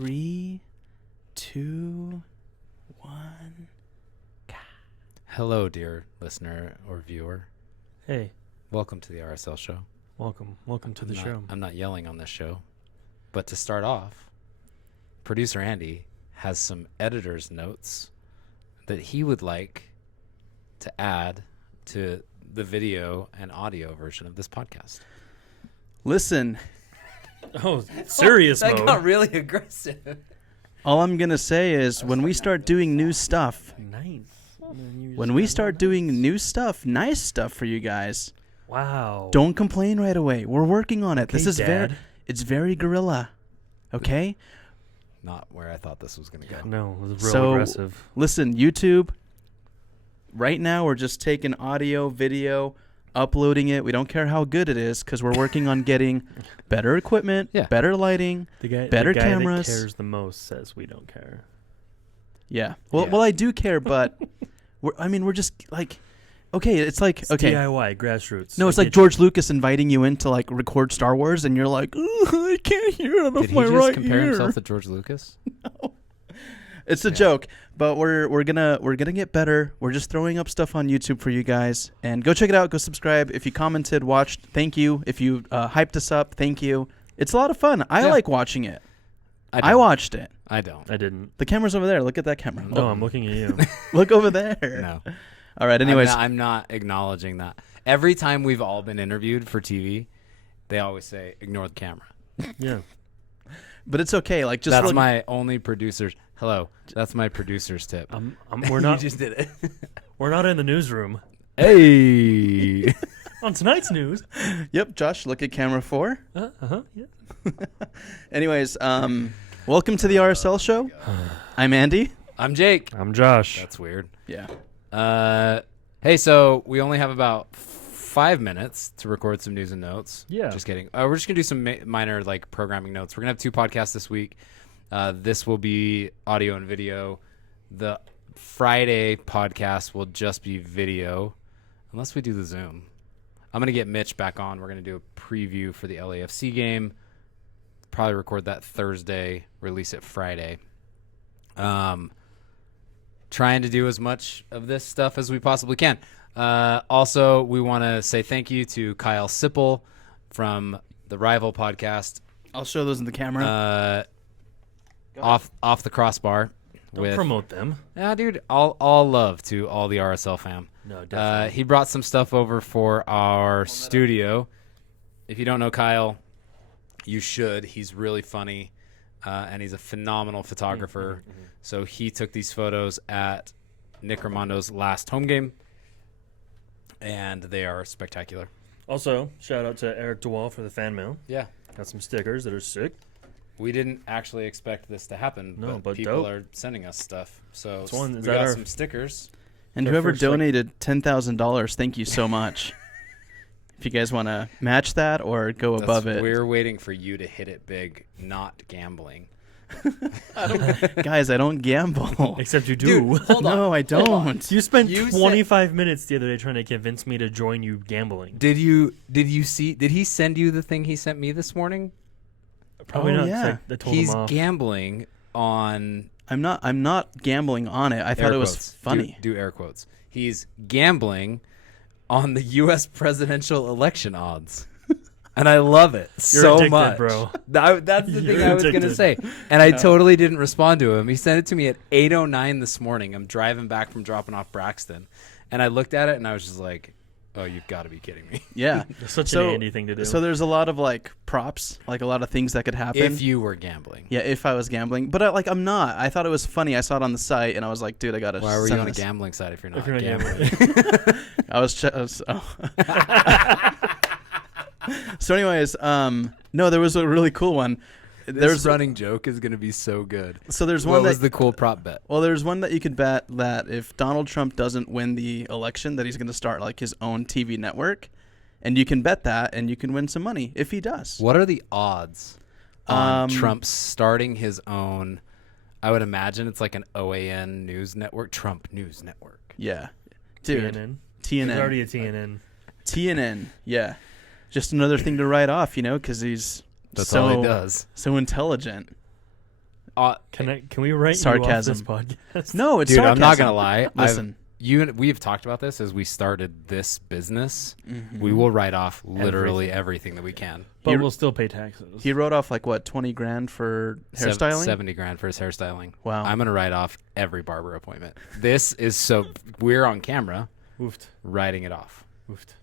3, 2, 1. Hello, dear listener or viewer. Hey, Welcome to the RSL show. welcome to the show. I'm not yelling on this show. But to start off, producer Andy has some editor's notes that he would like to add to the video and audio version of this podcast. Listen, Oh, serious That mode. got really aggressive. all I'm going to say is when we start doing new stuff, Nice. nice stuff for you guys, Wow. don't complain right away. We're working on it. Okay, This is Dad. it's very guerrilla. Okay? Not where I thought this was going to go. No, it was real So- aggressive. Listen, YouTube, right now we're just taking audio, video, uploading it. We don't care how good it is because we're working on getting better equipment, Yeah. better lighting. The better guy cameras. that cares the most says we don't care. Yeah. Well, Yeah. I do care, but we're just like, okay, it's like, It's okay. DIY, grassroots. No, it's I like get George Lucas inviting you in to like record Star Wars, and you're like, I can't hear out Did of he my just right compare ear. himself to George Lucas? It's a Yeah. joke, but we're gonna get better. We're just throwing up stuff on YouTube for you guys, and go check it out. Go subscribe. If you commented, watched, thank you. If you hyped us up, thank you. It's a lot of fun. I Yeah. like watching it. I don't. watched it. I don't. I didn't. The camera's over there. Look at that camera. No, I'm looking at you. Look over there. No. All right. Anyways, I'm not acknowledging that. Every time we've all been interviewed for TV, they always say, ignore the camera. Yeah. but it's okay. Like just That's look, my only producer's. Hello. That's my producer's tip. We're not. You just did it. We're not in the newsroom. Hey. On tonight's news. Yep, Josh. Look at camera 4. Yeah. Anyways, welcome to the RSL show. I'm Andy. I'm Jake. I'm Josh. That's weird. Yeah. Hey, so we only have about 5 minutes to record some news and notes. Yeah. Just kidding. We're just going to do some minor like programming notes. We're going to have 2 podcasts this week. This will be audio and video. The Friday podcast will just be video, unless we do the Zoom. I'm going to get Mitch back on. We're going to do a preview for the LAFC game. Probably record that Thursday, release it Friday. Trying to do as much of this stuff as we possibly can. Also, we want to say thank you to Kyle Sipple from the Rival podcast. I'll show those in the camera. Off the crossbar. Don't promote them. Yeah, dude. All love to all the RSL fam. No, definitely. He brought some stuff over for our studio. If you don't know Kyle, you should. He's really funny, and he's a phenomenal photographer. So he took these photos at Nick Ramondo's last home game, and they are spectacular. Also, shout out to Eric DeWall for the fan mail. Yeah. Got some stickers that are sick. We didn't actually expect this to happen, No, but people dope. are sending us stuff. So It's one- we is got that our- some stickers. And their whoever first, like- donated $10,000, thank you so much. If you guys want to match that or go above it, We're waiting for you to hit it big, not gambling. guys, I don't gamble. Except you do. Hold on. No, I don't. You spent You 25 minutes the other day trying to convince me to join you gambling. Did he send you the thing he sent me this morning? Probably Oh, not. 'cause yeah. I told He's him off. gambling on I'm not gambling on it. I thought air it was quotes. funny. Do air quotes. He's gambling on the U.S. presidential election odds. And I love it You're so addicted, much. bro. That's the thing You're I was going to addicted. say. And I totally didn't respond to him. He sent it to me at 8:09 this morning. I'm driving back from dropping off Braxton. And I looked at it and I was just like, oh, you've got to be kidding me. Yeah. It's such So- an Andy thing to do. So there's a lot of like props, like a lot of things that could happen. If you were gambling. Yeah, if I was gambling, but I'm not. I thought it was funny. I saw it on the site, and I was like, "Dude, I gotta." Why were you send on a this. gambling site if you're not, If you're not gambling? gambling. I was. So, anyways, no, there was a really cool one. This There's running joke is going to be so good. so there's What one was that the cool prop bet? well, there's one that you could bet that if Donald Trump doesn't win the election, that he's going to start like his own TV network, and you can bet that, and you can win some money if he does. What are the odds on Um, Trump starting his own? I would imagine it's like an OAN news network, Trump News Network. Yeah, dude, TNN. TNN, There's already a TNN. TNN, yeah, just another thing to write off, because he's That's so all he does. so intelligent. Can we write Sarcasm. you off this podcast? No, it's dude, sarcasm. I'm not gonna lie. Listen, We've talked about this as we started this business. We will write off literally everything that we can. But we'll still pay taxes. he wrote off like what, 20 grand for hairstyling? 70 grand for his hairstyling. Wow. I'm gonna write off every barber appointment. This is we're on camera Woofed. writing it off. Woofed.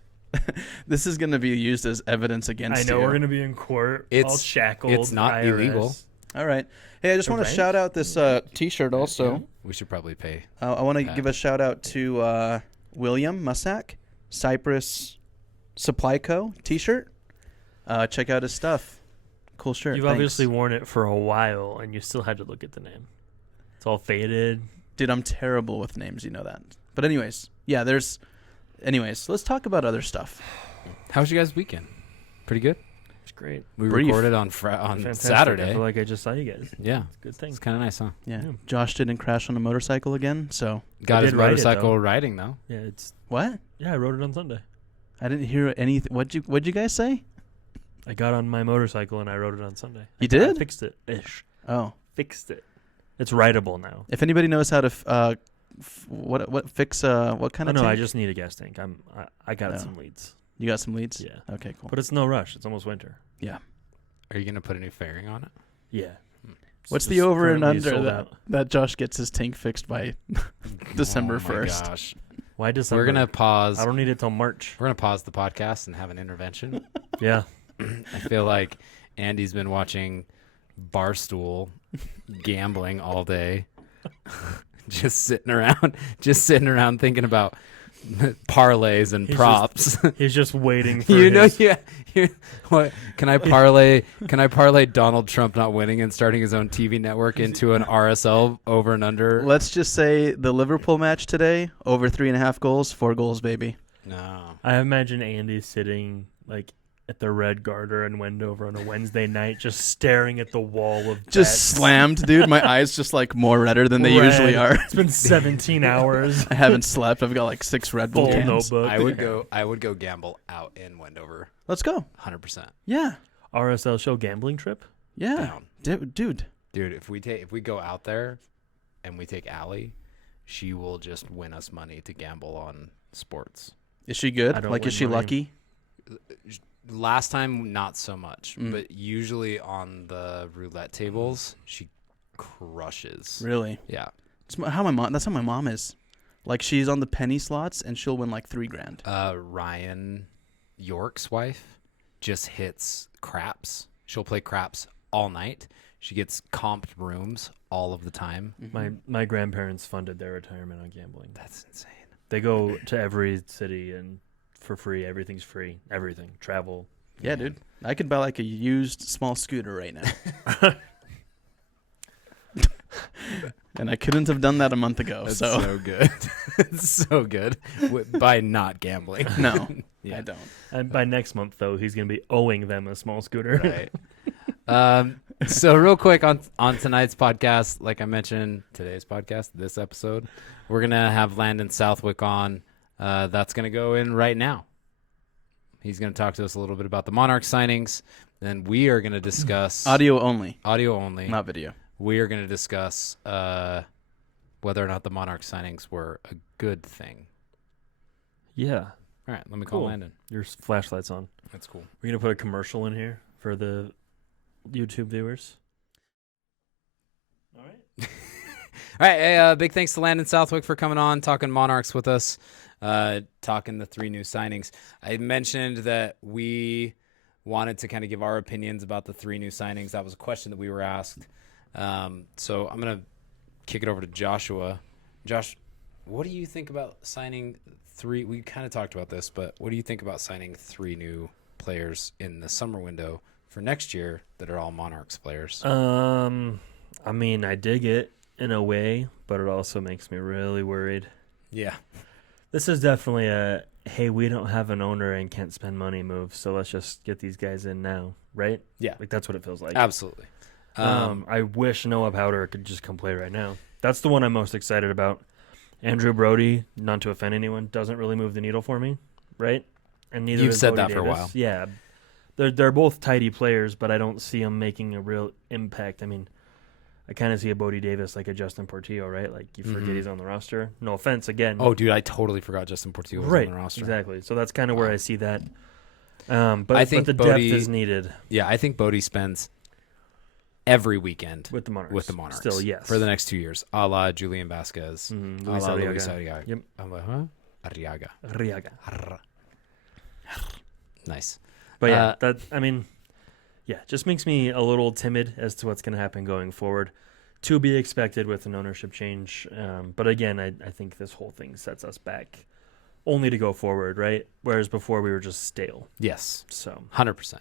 This is going to be used as evidence against you. I know we're going to be in court. All shackled. It's not IRS. illegal. All right. Hey, I just want to Right? shout out this T-shirt also. We should probably pay. I want to give a shout out to William Mussack, Cypress Supply Co. T-shirt. Check out his stuff. Cool shirt. You've Thanks. obviously worn it for a while, and you still had to look at the name. It's all faded. Dude, I'm terrible with names. You know that. But anyways, yeah. Anyways, let's talk about other stuff. How was you guys' weekend? Pretty good. It's great. We Brief. recorded on Fantastic. Saturday. I feel like I just saw you guys. Yeah, It's a good thing. it's kind of nice, huh? Yeah. Yeah. Josh didn't crash on a motorcycle again. So Got his did ride it, motorcycle though. riding though. Yeah, it's. what? Yeah, I rode it on Sunday. I didn't hear anything. What'd you guys say? I got on my motorcycle and I rode it on Sunday. You I did? fixed it. Oh. Fixed it. It's rideable now. If anybody knows how to fix what kind Oh of no, tank? I just need a gas tank. I got Oh. some leads. You got some leads? Yeah, Okay, cool. but it's no rush. It's almost winter. Yeah. Are you gonna put a new fairing on it? Yeah. What's It's the just over and currently under sold that, out. that Josh gets his tank fixed by December Oh my 1st? gosh. Why December? We're gonna pause. I don't need it till March. We're gonna pause the podcast and have an intervention. Yeah. I feel like Andy's been watching Barstool gambling all day, just sitting around thinking about parlays and He's props. He's just waiting for You know, his, yeah. What can I parlay? Can I parlay Donald Trump not winning and starting his own TV network into an RSL over and under? Let's just say the Liverpool match today, over 3.5 goals, 4 goals, baby. No. I imagine Andy sitting like at the Red Garter in Wendover on a Wednesday night, just staring at the wall of Just bets. slammed, dude. My eyes just like more redder than they Red. usually are. It's been 17 hours. I haven't slept. I've got like 6 Red Bull Full cans. notebook. I would go gamble out in Wendover. Let's go. 100%. Yeah. RSL show gambling trip. Yeah. Down. Dude. Dude, if we go out there and we take Allie, she will just win us money to gamble on sports. Is she I good? don't Like, is win she money. lucky? Last time, not so much, Mm. but usually on the roulette tables, she crushes. Really? Yeah. That's how my mom is. Like, she's on the penny slots and she'll win like 3 grand. Ryan York's wife just hits craps. She'll play craps all night. She gets comped rooms all of the time. My grandparents funded their retirement on gambling. That's insane. They go to every city and for free. Everything's free. Everything. Travel. Yeah, dude. I could buy like a used small scooter right now. And I couldn't have done that a month ago. That's so so good. It's so good by not gambling. no, Yeah. I don't. And by next month, though, he's going to be owing them a small scooter. Right. So real quick on tonight's podcast, like I mentioned, today's podcast, this episode, we're going to have Landon Southwick on. That's going to go in right now. He's going to talk to us a little bit about the Monarchs signings. Then we are going to discuss Audio only, not video. We are going to discuss whether or not the Monarchs signings were a good thing. Yeah. All right, let me call Cool. Landon. Your flashlight's on. That's cool. We're going to put a commercial in here for the YouTube viewers. All right. All right, hey, big thanks to Landon Southwick for coming on, talking Monarchs with us, talking the 3 new signings. I mentioned that we wanted to kind of give our opinions about the 3 new signings. That was a question that we were asked. So I'm going to kick it over to Joshua. Josh, what do you think about signing 3? We kind of talked about this, but what do you think about signing 3 new players in the summer window for next year that are all Monarchs players? I mean, I dig it in a way, but it also makes me really worried. Yeah. This is definitely a, hey, we don't have an owner and can't spend money move, so let's just get these guys in now, right? Yeah. Like, that's what it feels like. Absolutely. I wish Noah Powder could just come play right now. That's the one I'm most excited about. Andrew Brody, not to offend anyone, doesn't really move the needle for me, right? And neither You've does said Bodie that for a Davis. while. Yeah, they're both tidy players, but I don't see them making a real impact. I mean, I kind of see a Bodie Davis like a Justin Portillo, right? Like you forget he's on the roster. No offense, again. Oh, dude, I totally forgot Justin Portillo was on the roster. Exactly. So that's kind of where I see that. I But think the Bodie, depth is needed. Yeah, I think Bodie spends every weekend With the Monarchs. Still, yes. For the next 2 years, a la Julian Vasquez, a la Luis Arriaga. Yep. I'm like, huh? Arriaga. Arriaga. Nice. But yeah, just makes me a little timid as to what's going to happen going forward. To be expected with an ownership change. But again, I think this whole thing sets us back only to go forward, right? Whereas before we were just stale. Yes. So 100%.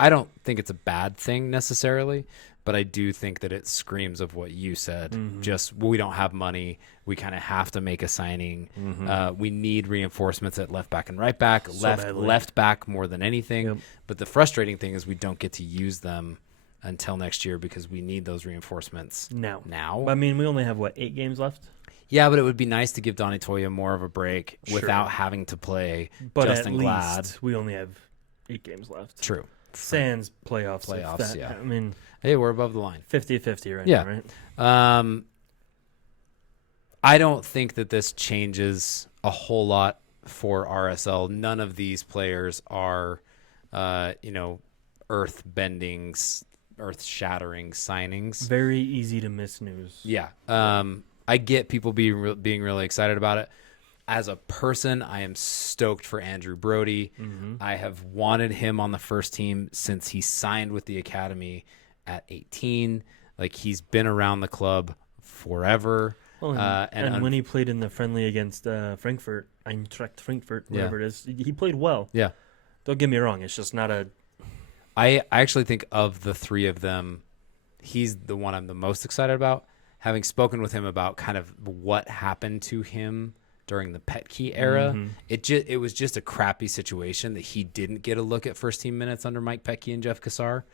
I don't think it's a bad thing necessarily, but I do think that it screams of what you said. Just we don't have money. We kind of have to make a signing. We need reinforcements at left back and right back, left back more than anything. Yep. But the frustrating thing is we don't get to use them until next year because we need those reinforcements now. I mean, we only have 8 games left. Yeah, but it would be nice to give Donny Toya more of a break without having to play but Justin at Glad. Least we only have 8 games left. True. Sans playoffs. Yeah. I mean, hey, we're above the line. 50-50 right now, right? I don't think that this changes a whole lot for RSL. None of these players are, earth-bending, earth-shattering signings. Very easy to miss news. Yeah. I get people being really excited about it. As a person, I am stoked for Andrew Brody. I have wanted him on the first team since he signed with the academy at 18. Like, he's been around the club forever. Well, and when he played in the friendly against Frankfurt, Eintracht Frankfurt, whatever it is, he played well. Yeah. Don't get me wrong. It's just not a... I actually think of the three of them, he's the one I'm the most excited about. Having spoken with him about kind of what happened to him during the Petke era, it was just a crappy situation that he didn't get a look at first team minutes under Mike Petke and Jeff Cassar,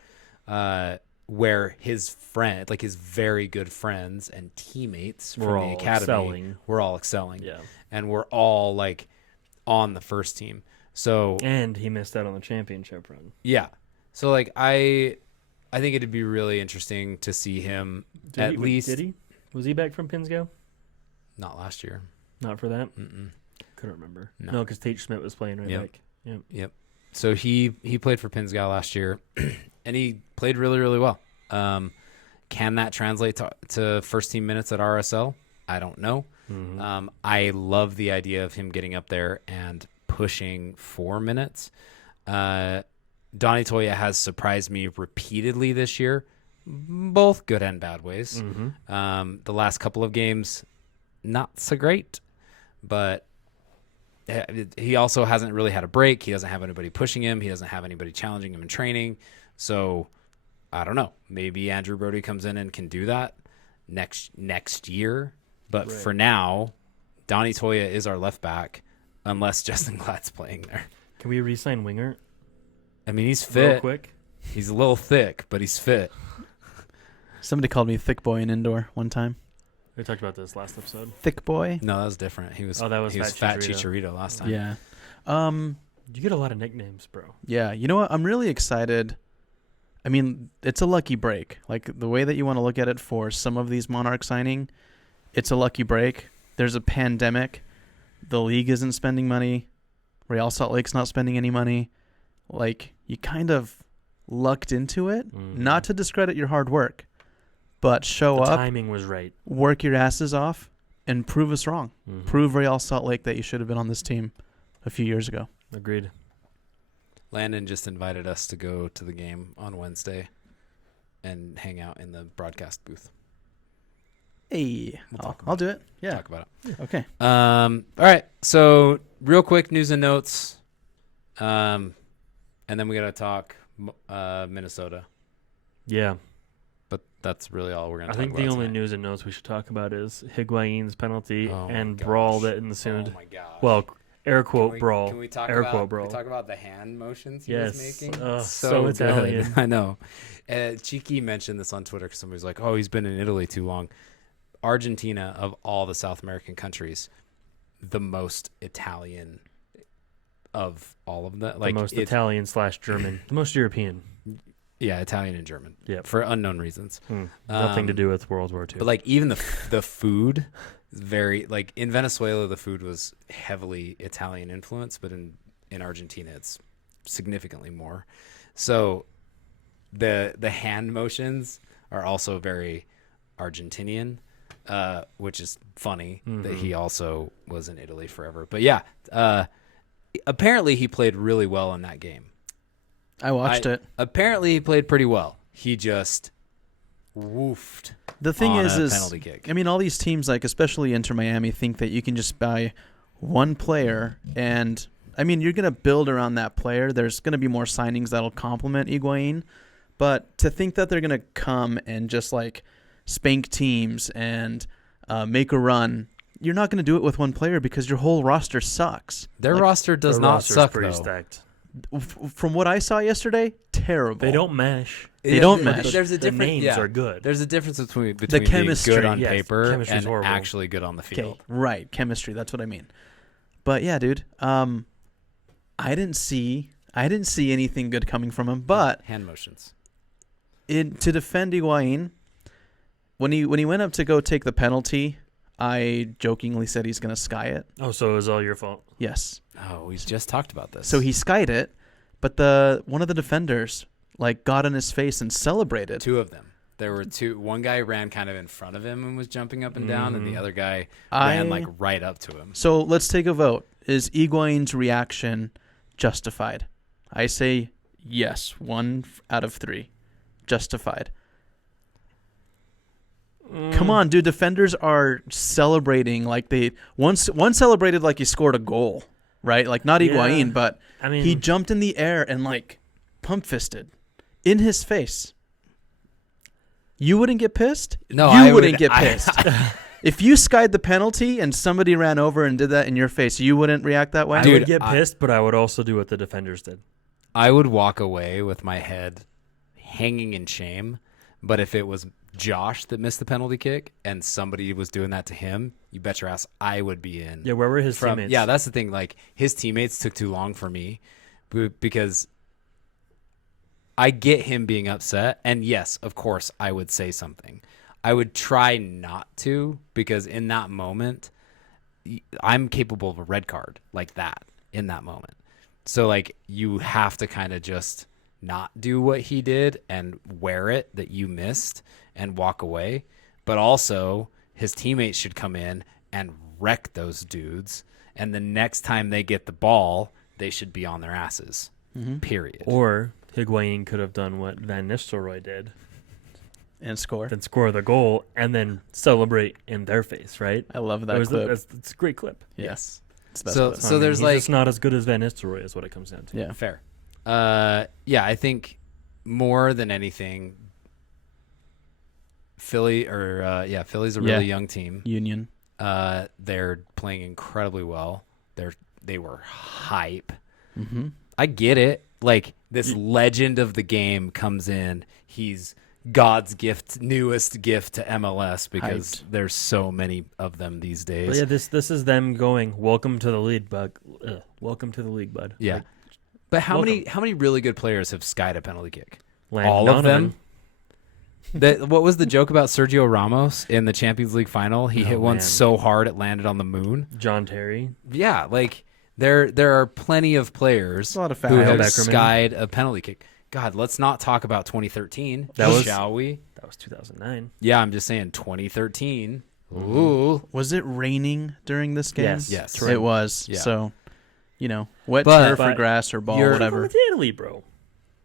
where his friend, like his very good friends and teammates from the academy, were all excelling. Yeah. And we're all like on the first team. So and he missed out on the championship run. Yeah. So like I think it'd be really interesting to see him at least. Did he? Was he back from Pinzgau? Not last year. Not for that? Mm-mm. Couldn't remember. No, because Tate Schmidt was playing right back. Yep. So he played for Pinzgau last year, and he played really, really well. Can that translate to first team minutes at RSL? I don't know. I love the idea of him getting up there and pushing 4 minutes. Donny Toya has surprised me repeatedly this year, both good and bad ways. The last couple of games, not so great, but he also hasn't really had a break. He doesn't have anybody pushing him. He doesn't have anybody challenging him in training. So I don't know. Maybe Andrew Brody comes in and can do that next year. But for now, Donny Toya is our left back, unless Justin Glad's playing there. Can we re-sign Winger? I mean, he's fit. Real quick. He's a little thick, but he's fit. Somebody called me thick boy in indoor one time. We talked about this last episode. Thick boy? No, that was different. He was Fat Chicharito last time. Yeah. You get a lot of nicknames, bro. Yeah. You know what? I'm really excited. I mean, it's a lucky break. Like, the way that you want to look at it for some of these Monarch signing, it's a lucky break. There's a pandemic. The league isn't spending money. Real Salt Lake's not spending any money. Like, you kind of lucked into it. Not to discredit your hard work, but show up. Timing was right. Work your asses off and prove us wrong. Prove Real Salt Lake that you should have been on this team a few years ago. Agreed. Landon just invited us to go to the game on Wednesday and hang out in the broadcast booth. Hey, I'll do it. Yeah. Talk about it. Okay. All right. So real quick news and notes. And then we got to talk Minnesota. Yeah. But that's really all we're going to talk about. I think the only tonight. news and notes we should talk about is Higuain's penalty and gosh. brawl that ensued. Oh, my gosh. Well, air quote brawl. Can we talk air about, quote brawl. Can we talk about the hand motions he yes. was making? So Italian. I know. Cheeky mentioned this on Twitter because somebody was like, oh, he's been in Italy too long. Argentina, of all the South American countries, the most Italian of all of them. Like the most Italian / German. The most European. Yeah, Italian and German. Yep. For unknown reasons. Nothing to do with World War II. But like even the food, very like in Venezuela, the food was heavily Italian influence, but in Argentina, it's significantly more. So the hand motions are also very Argentinian, which is funny that he also was in Italy forever. But yeah, apparently he played really well in that game. I watched it. Apparently he played pretty well. He just woofed. The thing on is a penalty kick. I mean, all these teams, like especially Inter Miami, think that you can just buy one player, and I mean, you're going to build around that player. There's going to be more signings that'll complement Higuain, but to think that they're going to come and just like spank teams and make a run, you're not going to do it with one player because your whole roster sucks. Their Like, roster does not suck pretty though. stacked. From what I saw yesterday, terrible. They don't mesh. They don't mesh. There's a The difference. names Yeah, are good. there's a difference between chemistry, being good on yes, paper chemistry's and horrible. actually good on the field. Right, chemistry. That's what I mean. But yeah, dude. I didn't see anything good coming from him. But Hand motions. to defend Higuain, when he went up to go take the penalty, I jokingly said he's gonna sky it. Oh, so it was all your fault. Yes. Oh, we just talked about this. So he skied it, but one of the defenders like got in his face and celebrated. two of them. There were two. One guy ran kind of in front of him and was jumping up and down, and the other guy ran like right up to him. So let's take a vote. Is Higuain's reaction justified? I say yes. 1 out of 3, justified. Come on, dude. Defenders are celebrating like one celebrated like he scored a goal, right? Like not Higuain, but I mean, he jumped in the air and like pump fisted in his face. You wouldn't get pissed? No, you I wouldn't get I- pissed. If you skied the penalty and somebody ran over and did that in your face, you wouldn't react that way? I Dude, would get pissed, but I would also do what the defenders did. I would walk away with my head hanging in shame. But if it was Josh that missed the penalty kick and somebody was doing that to him, you bet your ass I would be in. Yeah, where were his teammates? Yeah, that's the thing. Like his teammates took too long for me because I get him being upset. And yes, of course, I would say something. I would try not to because in that moment, I'm capable of a red card like that in that moment. So like you have to kind of just not do what he did and wear it that you missed and walk away. But also his teammates should come in and wreck those dudes. And the next time they get the ball, they should be on their asses. Period. Or Higuain could have done what Van Nistelrooy did. And score. Then score the goal and then celebrate in their face, right? I love that clip. It's a great clip. Yes. It's the best So clip. there's he's like just not as good as Van Nistelrooy is what it comes down to. Yeah. fair. Yeah, I think more than anything, Philly's a really young team. Union. They're playing incredibly well. They were hype. Mm-hmm. I get it. Like this legend of the game comes in. He's God's gift, newest gift to MLS because Hyped. there's so many of them these days. But yeah, this is them going, welcome to the league, bud. Welcome to the league, bud. Yeah. Like, But how welcome. many really good players have skied a penalty kick? Landon All of Donovan. them. What was the joke about Sergio Ramos in the Champions League final? He hit one man. so hard it landed on the moon. John Terry. Yeah, like there are plenty of players A lot of who fouls. have Beckerman. skied a penalty kick. God, let's not talk about 2013, shall we? That was 2009. Yeah, I'm just saying 2013. Ooh, Was it raining during this game? Yes. Yes. It was. Yeah. So, wet But- turf or but grass or ball, you're- whatever. Come from Italy, bro.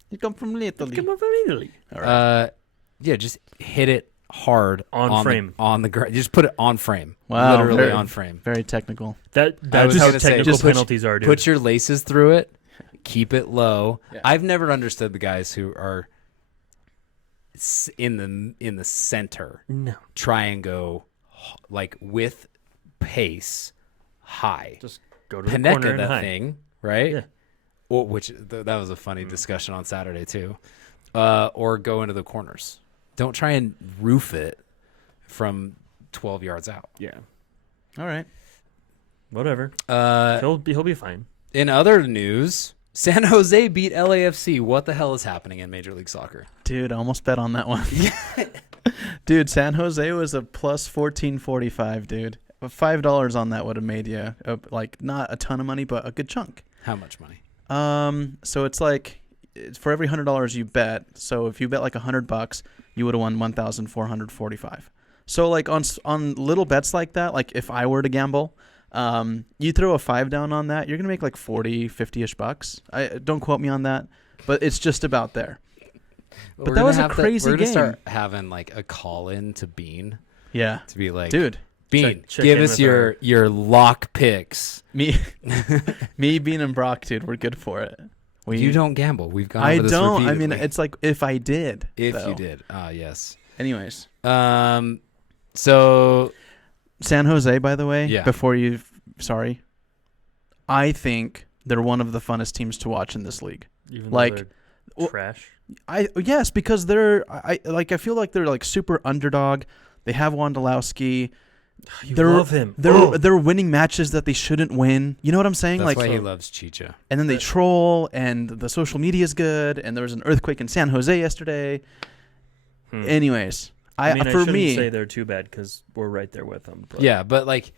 You come from Italy. Come from Italy. All right. yeah, just hit it hard On frame. on the ground. Just put it on frame. Wow, Literally very- on frame. Very technical. I That's was how gonna say, technical just put- penalties are, dude. Put your laces through it. Keep it low. Yeah. I've never understood the guys who are in the center no. try and go like with pace high. Just go to the corner Paneka and that high. thing, right? Yeah. Well, that was a funny discussion on Saturday too. Or go into the corners. Don't try and roof it from 12 yards out. Yeah. All right. Whatever. Uh, He'll be fine. in other news, San Jose beat LAFC. What the hell is happening in Major League Soccer? Dude, I almost bet on that one. Dude, San Jose was a plus 14.45, dude. $5 on that would have made you like not a ton of money, but a good chunk. How much money? So it's like for every $100 you bet. So if you bet like $100, you would have won 1,445. So like on little bets like that, like if I were to gamble, you throw a $5 down on that, you're gonna make like 40, 50-ish bucks. I don't quote me on that, but it's just about there. But that was a crazy game. We're game. gonna start having like a call in to Bean. Yeah, to be like, dude. Bean, check give in us with your lock picks. Me, Bean, and Brock, dude, we're good for it. You don't gamble. We've gone I over this don't. I repeatedly. mean, it's like if I did. If though. you did. Yes. Anyways. So San Jose, by the way, Yeah. before you, sorry, I think they're one of the funnest teams to watch in this league. Even Like, though well, they're trash. Yes, because I feel like they're like super underdog. They have Wondolowski. Love him. They're winning matches that they shouldn't win. You know what I'm saying? that's like, why he loves Chicha. and then they troll, and the social media is good. And there was an earthquake in San Jose yesterday. Anyways, I mean, I for shouldn't me, say they're too bad because we're right there with them. But Yeah, but like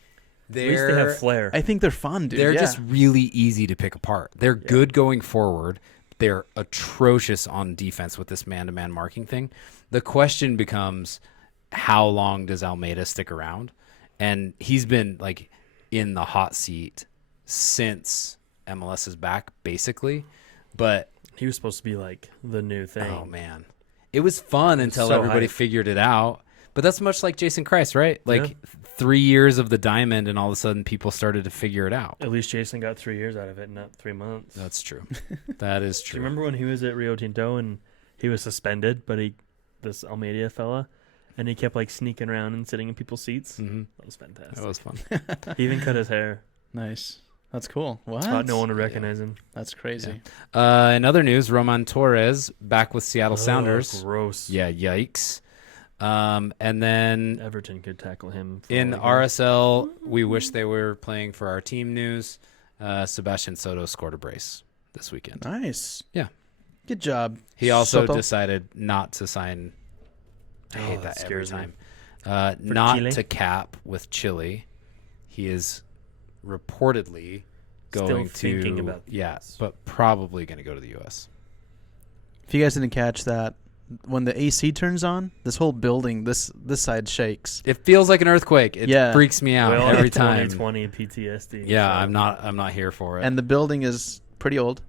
at least they have flair. I think they're fun, dude. they're yeah. just really easy to pick apart. They're good going forward. They're atrocious on defense with this man-to-man marking thing. The question becomes, how long does Almeida stick around? And he's been like in the hot seat since MLS is back, basically. But He was supposed to be like the new thing. oh man, it was fun until so everybody hyped. figured it out. But that's much like Jason Christ, right? Like Yeah. 3 years of the diamond, and all of a sudden people started to figure it out. At least Jason got 3 years out of it, not 3 months. That's true. That is Do true. you remember when he was at Rio Tinto and he was suspended, but this Almeida fella, and he kept like sneaking around and sitting in people's seats? Mm-hmm. That was fantastic. That was fun. He even cut his hair. Nice. That's cool. What? Thought no one would recognize him. That's crazy. In other news, Roman Torres back with Seattle Sounders. Gross. Yeah, yikes. And then Everton could tackle him. for in all he knows. RSL, we wish they were playing for our team news. Sebastian Soto scored a brace this weekend. Nice. Yeah. Good job. He also Soto. decided not to sign. I hate Oh, that that every scares me. time. Not Chile? to cap with Chile. He is reportedly going thinking to about the US. but probably going to go to the U.S. If you guys didn't catch that, when the AC turns on, this whole building, this side shakes. It feels like an earthquake. It Yeah. freaks me out Well, every time. 2020 PTSD. Yeah, so. I'm not here for it. And the building is pretty old.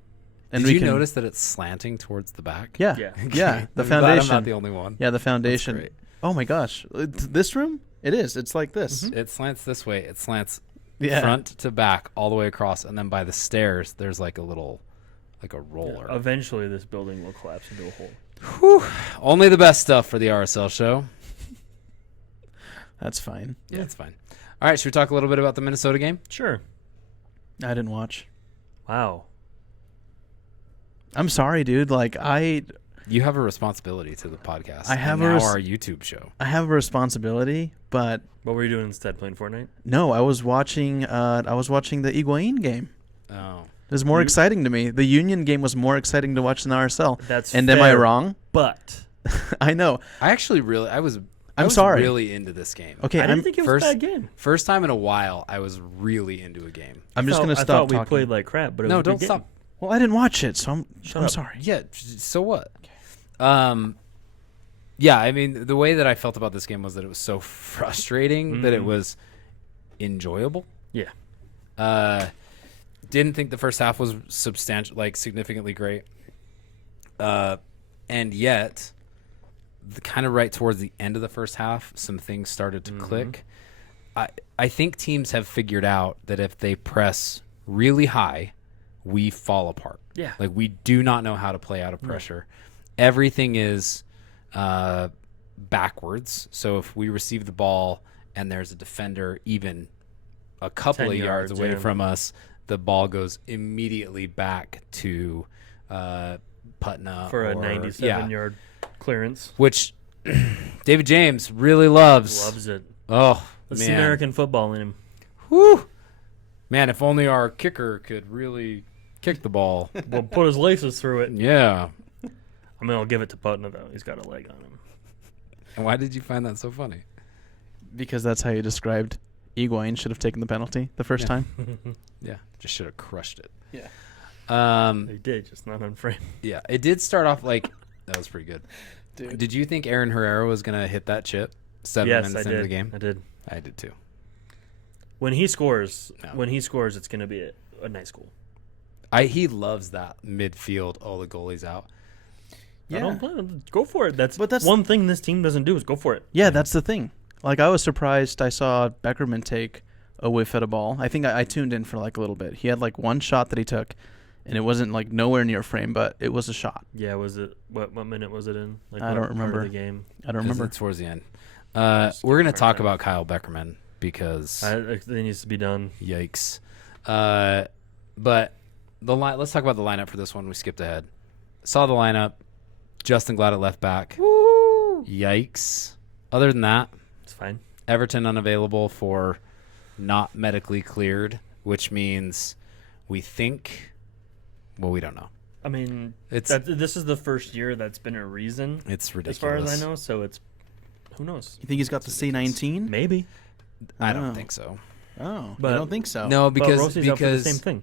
And Did we you can, notice that it's slanting towards the back? Yeah. Yeah. Yeah. The I'm glad foundation. I'm not the only one. Yeah, the foundation. great. Oh my gosh. This room? It is. It's like this. It slants this way. It slants Yeah. front to back all the way across, and then by the stairs, there's like a little, like a roller. Eventually, this building will collapse into a hole. Whew. Only the best stuff for the RSL show. That's fine. Yeah, it's fine. All right, should we talk a little bit about the Minnesota game? Sure. I didn't watch. Wow. I'm sorry, dude. Like You have a responsibility to the podcast. I have and a now res- our YouTube show. I have a responsibility, but What were you doing instead? Playing Fortnite? no, I was watching the Higuain game. Oh, It was more You- exciting to me. The Union game was more exciting to watch than the RSL. That's And am I fair, wrong? But I know. I actually really, I was sorry. really into this game. Okay, I didn't I'm think it was first- a bad game. First time in a while, I was really into a game. just going to I stop thought we talking. played like crap, but it was No, a good don't game. stop. Well, I didn't watch it, so I'm up. sorry. Yeah, so what? Yeah, I mean, the way that I felt about this game was that it was so frustrating that it was enjoyable. Yeah. Didn't think the first half was significantly great. And yet, kind of right towards the end of the first half, some things started to click. I think teams have figured out that if they press really high, we fall apart. Yeah. Like, we do not know how to play out of pressure. Everything is backwards. So if we receive the ball and there's a defender even a couple 10 of yards yards, away yeah. from us, the ball goes immediately back to Putna For a or- 97-yard clearance. which David James really loves. Loves it. Oh, That's man. the American football in him. Whew. Man, if only our kicker could really kick the ball. Well, put his laces through it. Yeah. I mean, I'll give it to Putna, though. He's got a leg on him. And why did you find that so funny? Because that's how you described Higuain should have taken the penalty the first time. Yeah, just should have crushed it. Yeah. He did, just not on frame. Yeah, it did start off like that was pretty good. Dude. Did you think Aaron Herrera was gonna hit that chip 7 Yes, minutes I into did. the game? I did. I did too. When he scores, No. it's going to be a nice goal. He loves that midfield. Oh, the goalie's out. I don't blame him. Go for it. That's But that's- one thing this team doesn't do is go for it. Yeah, that's the thing. Like, I was surprised I saw Beckerman take a whiff at a ball. I think I tuned in for like a little bit. He had like one shot that he took, and it wasn't like nowhere near frame, but it was a shot. Yeah, was it what minute was it in? Like, I what don't part of remember. the game. I don't remember. It's towards the end. We're gonna talk about Kyle Beckerman because It needs to be done. yikes. But the line. Let's talk about the lineup for this one. We skipped ahead. Saw the lineup. Justin Glad at left back. Woo! Yikes. Other than that, It's fine. Everton unavailable for not medically cleared, which means we think. Well, we don't know. I mean, It's this is the first year that's been a reason, it's ridiculous. as far as I know. So it's who knows? You think he's got the C19? Maybe. I don't Oh. think so. Oh, But- I don't think so. No, But because Rossi's up for the same thing.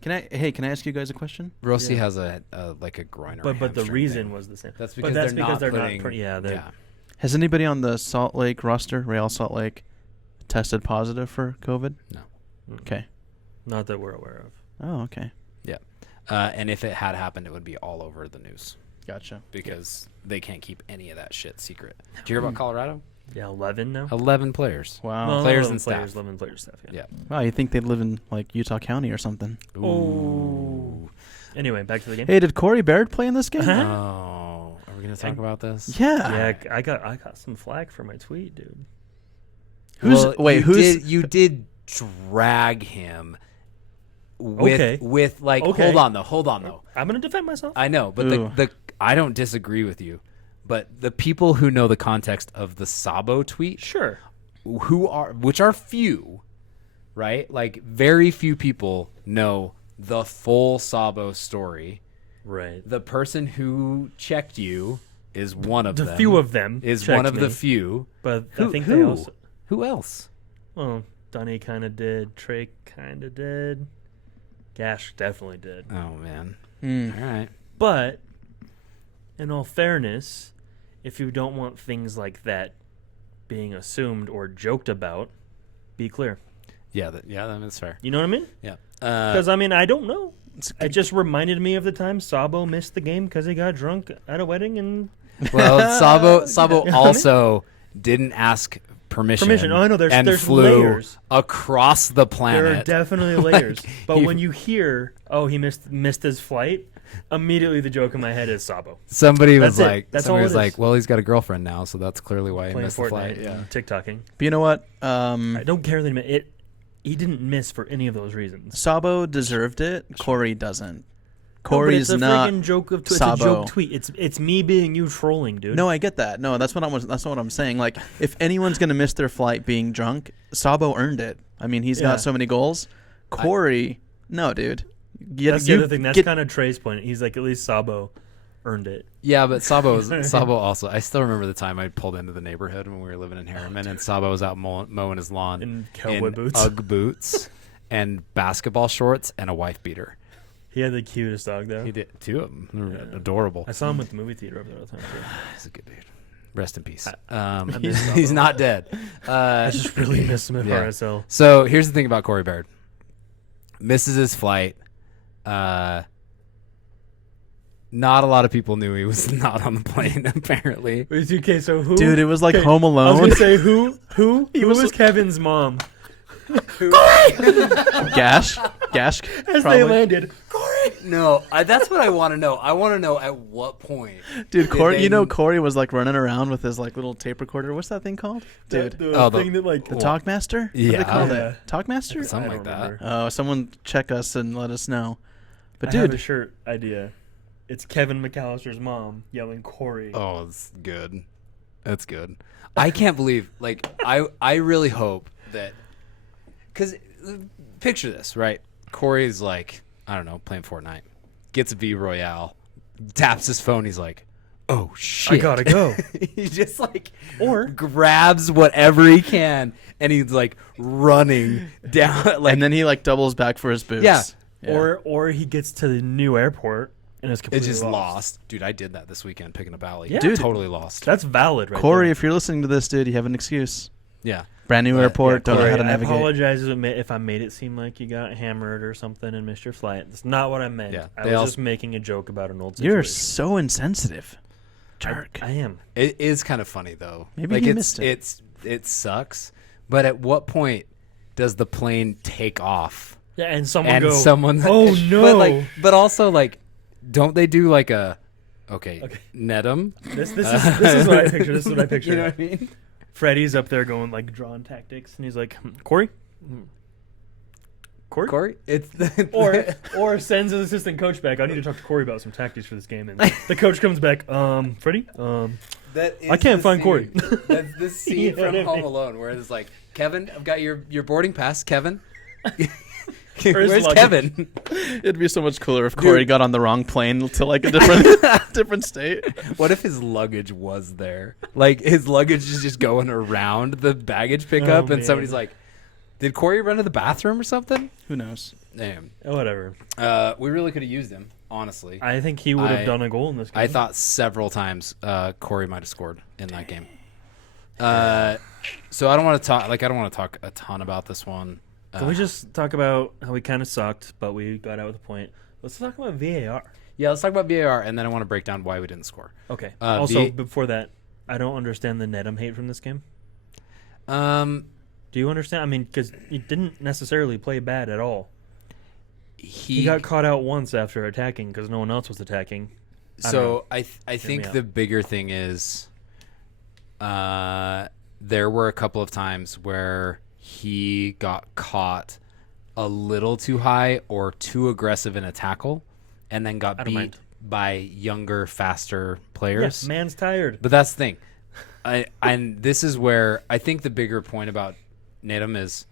Can I ask you guys a question? Rossi Yeah. has a like a groin or But the hamstring reason thing. was the same. That's But because that's they're because not they're putting, not. yeah. Has anybody on the Salt Lake roster, Real Salt Lake, tested positive for COVID? Okay. Not that we're aware of. Oh, okay. And if it had happened, it would be all over the news Gotcha. because they can't keep any of that shit secret. Did you hear about Colorado? Yeah, 11 now. 11 players. Wow. Well, players 11 and staff. players, 11 players staff. Yeah. Wow, you think they'd live in like Utah County or something? Oh. Anyway, back to the game. Hey, did Corey Baird play in this game? Uh-huh. Oh, are we gonna talk about this? Yeah. Yeah, I got some flack for my tweet, dude. You did drag him with Okay. with like Okay. hold on though. I'm gonna defend myself. I know, but Ooh. the I don't disagree with you. But the people who know the context of the Sabo tweet, Sure. which are few, right? Like very few people know the full Sabo story. Right. The person who checked you is one of The them. few of them is checked one of the me, few. But Who, I think who? they also. Who else? Well, Dunny kind of did. Trey kind of did. Gash definitely did. Oh man. Hmm. All right. But in all fairness, if you don't want things like that being assumed or joked about, be clear. Yeah, that's fair. You know what I mean? Yeah. Because I mean, I don't know. It's It just reminded me of the time Sabo missed the game because he got drunk at a wedding and Well, Sabo You know what I mean? also didn't ask permission. Oh, I know. and There's flew layers. across the There are planet. definitely Like, layers. But he- when you hear, oh, he missed his flight, immediately the joke in my head is Sabo Somebody was That's it. like, That's somebody all was it like, is. well, he's got a girlfriend now, so that's clearly why he playing missed the Fortnite, flight. Yeah. and TikToking. But you know what? I don't care that he didn't miss for any of those reasons. Sabo deserved it. Corey doesn't. No, but Corey's it's a not. freaking joke of it's a Sabo. joke tweet. It's me being you trolling, dude. No, I get that. No, that's not what I'm saying. Like, if anyone's gonna miss their flight being drunk, Sabo earned it. I mean, he's Yeah. got so many goals. Corey, no, dude. That's the other thing. That's kind of Trey's point. He's like, at least Sabo earned it. Yeah, but Sabo also. I still remember the time I pulled into the neighborhood when we were living in Harriman, and Sabo was out mowing his lawn In cowboy boots. UGG boots, and basketball shorts, and a wife beater. He had the cutest dog, though. He did two of them. They were Yeah. adorable. I saw him at the movie theater over there all the time, too. He's a good dude. Rest in peace. miss Sabo. He's not dead. I just really miss him at yeah. RSL. So here's the thing about Corey Baird. Misses his flight. Not a lot of people knew he was not on the plane, apparently. Okay, so who? Dude, it was like Okay, Home I was Alone. gonna say who was was Kevin's mom Gash, as probably. they landed. No, that's what I want to know. I want to know at what point. Dude, did Corey. they- You know, Corey was like running around with his like little tape recorder. What's that thing called, dude? The Oh, the- thing that like The Talkmaster? What do Yeah. they call Yeah. it? Talkmaster? Something I like don't that. remember. Oh, someone check us and let us know. But I have a dude, shirt idea. It's Kevin McCallister's mom yelling Corey. Oh, it's good. That's good. I can't believe, like, I really hope that, because picture this, right? Corey's like, I don't know, playing Fortnite. Gets a V Royale, taps his phone. He's like, "Oh shit, I gotta go." He just like Or grabs whatever he can, and he's like running down. Like, and then he like doubles back for his boots. Yeah. or he gets to the new airport and is it's completely just lost. lost. Dude, I did that this weekend picking up Alley. Yeah. Dude, Dude. totally lost. That's valid, right Corey, there. if you're listening to this, dude, you have an excuse. Yeah. Brand new Yeah, airport. Don't know Corey, how to I navigate. apologize if I made it seem like you got hammered or something and missed your flight. That's not what I meant. Yeah, I they was also- just making a joke about an old situation. You're so insensitive, jerk. I am. It is kind of funny though. Maybe like he it's missed it. it sucks. But at what point does the plane take off? Yeah, and someone And go, someone "Oh no!" but also like, don't they do like a okay. net 'em? This is what I picture. This is what I picture. You know what I mean? Freddy's up there going like drawn tactics, and he's like, Corey, Corey, it's or sends his assistant coach back. I need to talk to Corey about some tactics for this game. And the coach comes back, Freddie, that is I can't the find scene. Corey. That's the scene You know from what I Home mean? Alone where it's like, Kevin, I've got your boarding pass, Kevin. his Where's luggage. Kevin? It'd be so much cooler if Corey got on the wrong plane to like a different different state. What if his luggage was there? Like his luggage is just going around the baggage pickup, and man. somebody's like, "Did Corey run to the bathroom or something?" Who knows? Damn. Whatever. We really could have used him, honestly. I think he would I- have done a goal in this game. I thought several times Corey might have scored in that game. So I don't want to talk. Like I don't want to talk a ton about this one. Can we just talk about how we kind of sucked, but we got out with a point? Let's talk about VAR. Yeah, let's talk about VAR, and then I want to break down why we didn't score. Okay. V- before that, I don't understand the Nedum hate from this game. Um, Do you understand? I mean, because he didn't necessarily play bad at all. He he got caught out once after attacking because no one else was attacking. I don't know. So I me think out. the bigger thing is, there were a couple of times where he got caught a little too high or too aggressive in a tackle, and then got I don't beat mind. by younger, faster players. Yes, man's tired. But that's the thing. And this is where I think the bigger point about Nedum is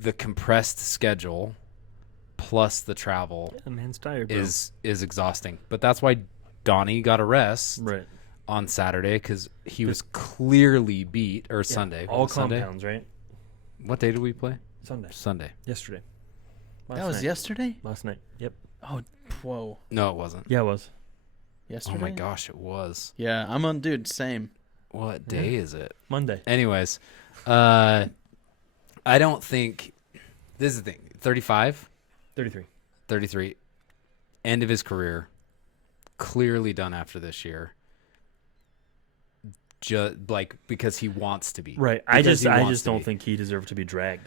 the compressed schedule plus the travel Yeah, man's tired. Bro. is exhausting. But that's why Donnie got a rest right. on Saturday because he was clearly beat, or Sunday. All Was it Sunday? compounds, right? What day did we play? Sunday. Sunday. Yesterday. That was yesterday? Last night. Yep. Oh, whoa. No, it wasn't. Yeah, it was. Yesterday? Oh my gosh, it was. Yeah, I'm on, dude, same. What day is it? Monday. Anyways, I don't think this is the thing. 35, 33. 33, end of his career, clearly done after this year. Like because he wants to be. Right. I Because just he wants to don't be. think he deserved to be dragged.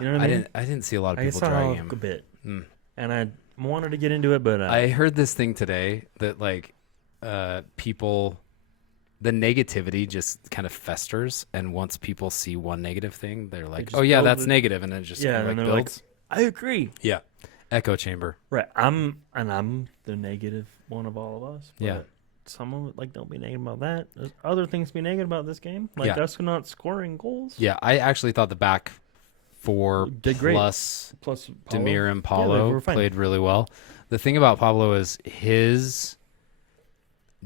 You know what I mean? I didn't see a lot of I people saw dragging a him. bit, Mm. and I wanted to get into it, but I heard this thing today that like people, the negativity just kind of festers, and once people see one negative thing, they're like, just "Oh yeah, build that's it." negative," and then it just yeah, kind of and like they're like, builds. I agree. Yeah, echo chamber. Right. I'm the negative one of all of us. But Yeah. Someone would, like, don't be negative about that. There's other things to be negative about this game, like Yeah. us not scoring goals. Yeah, I actually thought the back four Did great. plus Plus Paulo. Demir and Yeah, Paulo they were fine. played really well. The thing about Pablo is his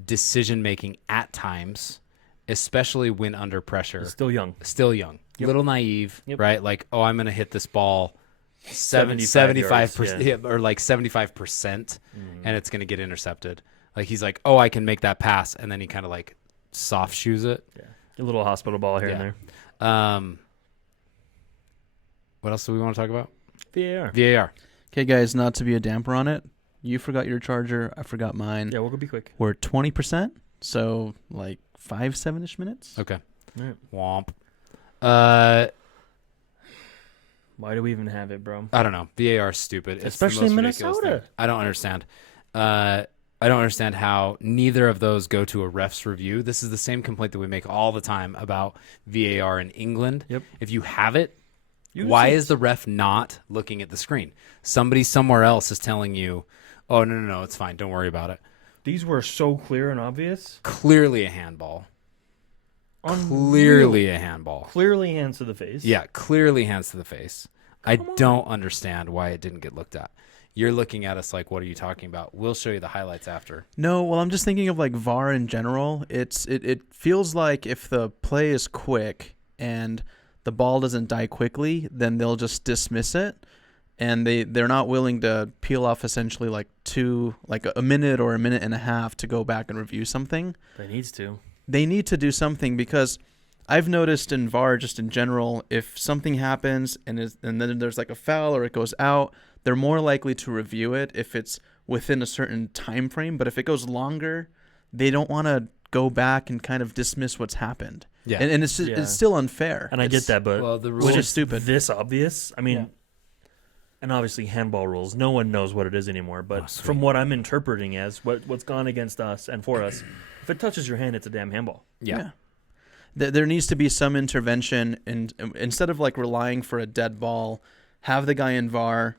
decision making at times, especially when under pressure, He's still young. still young, Yep. little naive, Yep. right? Like, oh, I'm going to hit this ball 75 75%, yards, or like 75%, and it's going to get intercepted. Like, he's like, oh, I can make that pass, and then he kind of like soft shoes it. Yeah. A little hospital ball here Yeah. and there. What else do we want to talk about? VAR. VAR. Okay, guys, not to be a damper on it. You forgot your charger. I forgot mine. Yeah, we'll go be quick. We're 20%, so like 7-ish minutes. Okay. All right. Womp. Why do we even have it, bro? I don't know. VAR is stupid. It's the Especially most in ridiculous Minnesota. thing. I don't understand. I don't understand how neither of those go to a ref's review. This is the same complaint that we make all the time about VAR in England. Yep. If you have it, Use why it. is the ref not looking at the screen? Somebody somewhere else is telling you, oh, no, it's fine. Don't worry about it. These were so clear and obvious. Clearly a handball. Unreal. Clearly a handball. Clearly hands to the face. Yeah, clearly hands to the face. I don't understand why it didn't get looked at. You're looking at us like, what are you talking about? We'll show you the highlights after. No, well, I'm just thinking of like VAR in general. It feels like if the play is quick and the ball doesn't die quickly, then they'll just dismiss it, and they're not willing to peel off essentially like a minute or a minute and a half to go back and review something. They need to do something, because I've noticed in VAR just in general, if something happens and then there's like a foul or it goes out, they're more likely to review it if it's within a certain time frame. But if it goes longer, they don't want to go back and kind of dismiss what's happened. Yeah, and it's still unfair. And I get that, but the rules is stupid. This obvious. I mean, and obviously handball rules. No one knows what it is anymore. But from what I'm interpreting as what's gone against us and for us, if it touches your hand, it's a damn handball. Yeah. There needs to be some intervention, and instead of like relying for a dead ball, have the guy in VAR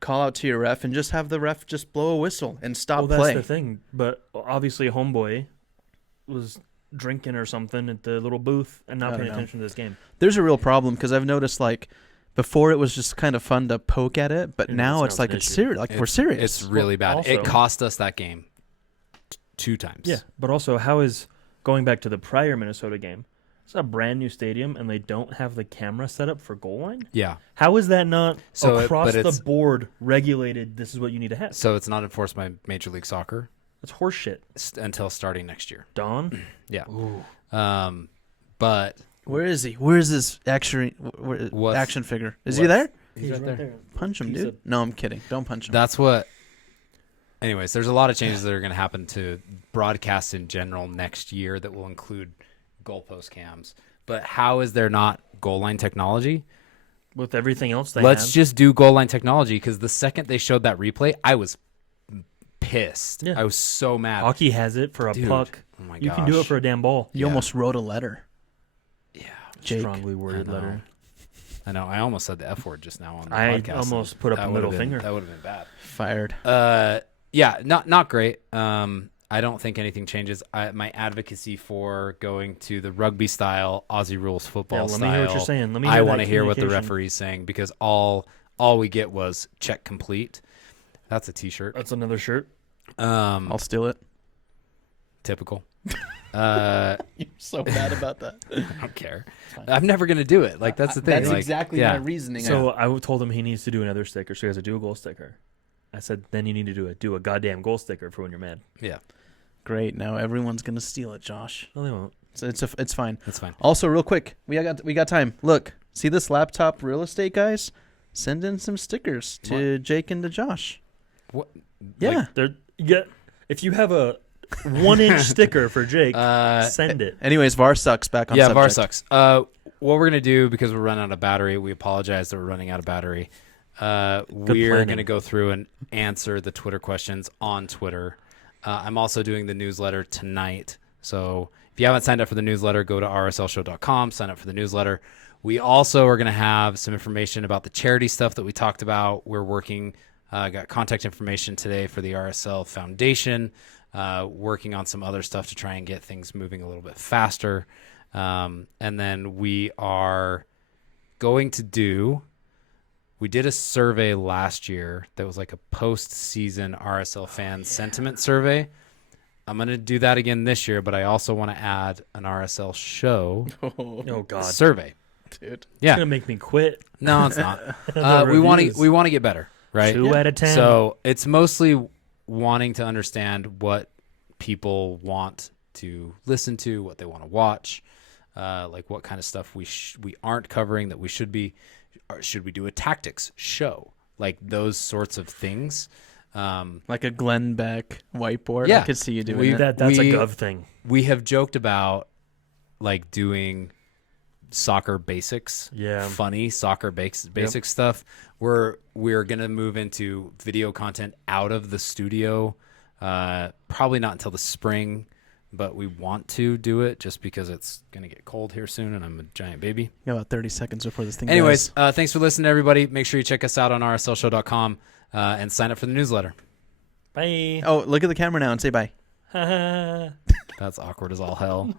call out to your ref and just have the ref just blow a whistle and stop play. That's the thing. But obviously, homeboy was drinking or something at the little booth and not paying attention to this game. There's a real problem, because I've noticed like before it was just kind of fun to poke at it, but now it's like it's serious. Like we're serious. It's really bad. Also, it cost us that game 2 times. Yeah, but also, how is going back to the prior Minnesota game? It's a brand new stadium, and they don't have the camera set up for goal line. Yeah. How is that not across but the board regulated? This is what you need to have. So it's not enforced by Major League Soccer. That's horseshit. Until starting next year. Don? Yeah. Ooh. But where is he? Where is this action figure? Is he there? He's right there. Punch him, dude. No, I'm kidding. Don't punch him. That's what. Anyways, there's a lot of changes that are going to happen to broadcast in general next year that will include goalpost cams. But how is there not goal line technology? With everything else Let's just do goal line technology, because the second they showed that replay, I was pissed. Yeah. I was so mad. Hockey has it for a puck. Oh my you can do it for a damn ball. You almost wrote a letter. Yeah. Jake. Strongly worded letter. I know. I almost said the F word just now on the I podcast. almost put up a middle finger. That would have been bad. Fired. Yeah, not great. I don't think anything changes. My advocacy for going to the rugby style, Aussie rules football style. Let me hear what you're saying. I want to hear what the referee's saying, because all we get was check complete. That's a T-shirt. That's another shirt. I'll steal it. Typical. You're so bad about that. I don't care. I'm never gonna do it. Like, that's the thing. That's exactly my reasoning. So I told him he needs to do another sticker. So he has to do a goal sticker. I said, then you need to do a goddamn goal sticker for when you're mad. Yeah. Great. Now everyone's gonna steal it, Josh. No, they won't. It's fine. It's fine. Also, real quick, we got time. Look, see this laptop real estate, guys? Send in some stickers to Jake and to Josh. What? Yeah. If you have a 1-inch sticker for Jake, send it. Anyways, VAR sucks. Back on subject. VAR sucks. What we're going to do, because we're running out of battery, we apologize that we're running out of battery. We're going to go through and answer the Twitter questions on Twitter. I'm also doing the newsletter tonight. So if you haven't signed up for the newsletter, go to rslshow.com, sign up for the newsletter. We also are going to have some information about the charity stuff that we talked about. We're working, got contact information today for the RSL Foundation, working on some other stuff to try and get things moving a little bit faster. And then we are going to we did a survey last year that was like a post-season RSL fan sentiment survey. I'm going to do that again this year, but I also want to add an RSL show Oh God, survey. Dude. Yeah. It's going to make me quit. No, it's not. We want to get better, right? 2 out of 10. So it's mostly wanting to understand what people want to listen to, what they want to watch, like what kind of stuff we aren't covering that we should be. Or should we do a tactics show? Like those sorts of things. Like a Glenn Beck whiteboard. Yeah. I could see you doing that. That's a Gov thing. We have joked about like doing soccer basics. Yeah. Funny soccer basic stuff. We're going to move into video content out of the studio. Probably not until the spring. But we want to do it just because it's going to get cold here soon, and I'm a giant baby. Got about 30 seconds before this thing Anyways, thanks for listening, everybody. Make sure you check us out on rslshow.com and sign up for the newsletter. Bye. Oh, look at the camera now and say bye. That's awkward as all hell.